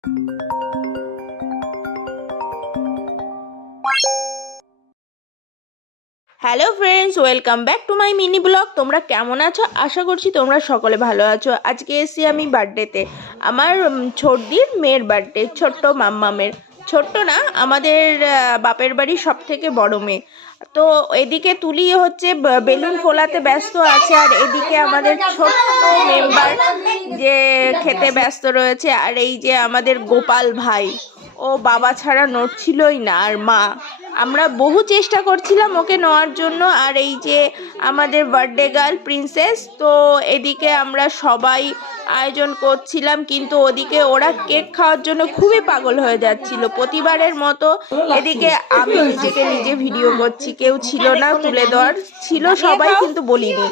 Hello friends, welcome back to my mini blog. তোমরা কেমন আছো? আশা করছি তোমরা সকলে ভালো আছো। আজকে এসেছি আমি বার্থডেতে, আমার ছোটদির মেয়ের বার্থডে, ছোট্ট মাম্মামের। ছোট্ট না, আমাদের বাপের বাড়ির সব থেকে বড় মেয়ে। তো এদিকে তুলি হচ্ছে বেলুন ফোলাতে ব্যস্ত আছে, আর এদিকে আমাদের ছোট্ট মেম্বার যে খেতে ব্যস্ত রয়েছে। আর এই যে আমাদের গোপাল ভাই, ও বাবা ছাড়া নড়ছিলই না, আর মা। আমরা বহু চেষ্টা করছিলাম ওকে নেওয়ার জন্য। আর এই যে আমাদের বার্থডে গার্ল প্রিন্সেস, তো এদিকে আমরা সবাই আয়োজন করছিলাম, কিন্তু ওদিকে ওরা কেক খাওয়ার জন্য খুবই পাগল হয়ে যাচ্ছিল প্রতিবারের মতো। এদিকে আমি নিজেকে নিজে ভিডিও করছি, কেউ ছিল না তুলে দেওয়ার, ছিল সবাই কিন্তু বলিনি।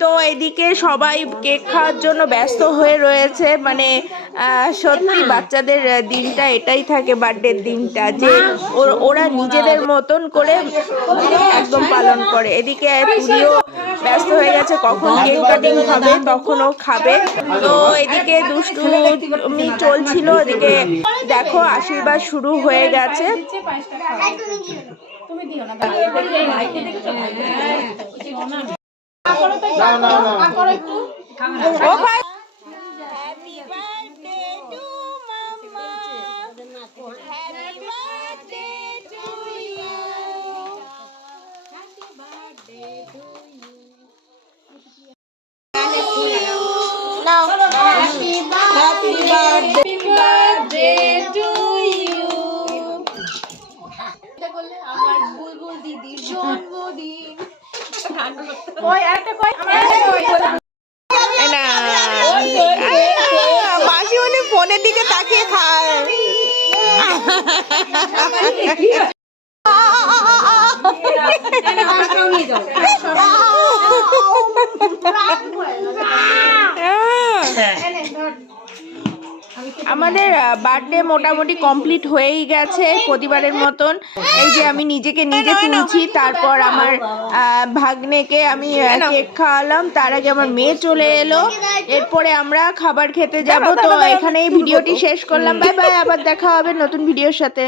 তো এদিকে সবাই কেক খাওয়ার জন্য ব্যস্ত হয়ে রয়েছে। মানে সত্যি বাচ্চাদের দিনটা এটাই থাকে, বার্থডের দিনটা, যে ওরা নিজেদের মতন করে একদম পালন করে। এদিকে তুলিও ব্যস্ত হয়ে গেছে, কখন কেক কাটিং হবে তখনও খাবে। তো এদিকে দুষ্টুমি চলছিল। এদিকে দেখো আশীর্বাদ শুরু হয়ে গেছে। ও ভাই, happy birthday to mamma, happy birthday to you, happy birthday to you. নাও, হ্যাপি বার্থডে টু ইউ। এটা করলে আমার বুলবুল দিদির জন্মদিন। কই একটা কই না, মাসি উনি ফোনের দিকে তাকিয়ে খায়। আমাদের বার্থডে মোটামুটি কমপ্লিট হয়েই গেছে প্রতিবারের মতন। এই যে আমি নিজেকে নিজে তুলছি, তারপর আমার ভাগ্নেকে আমি কেক খাওয়ালাম, তার আগে আমার মেয়ে চলে এলো। এরপরে আমরা খাবার খেতে যাব। তো এখানে এই ভিডিওটি শেষ করলাম। বাই বাই, আবার দেখা হবে নতুন ভিডিওর সাথে।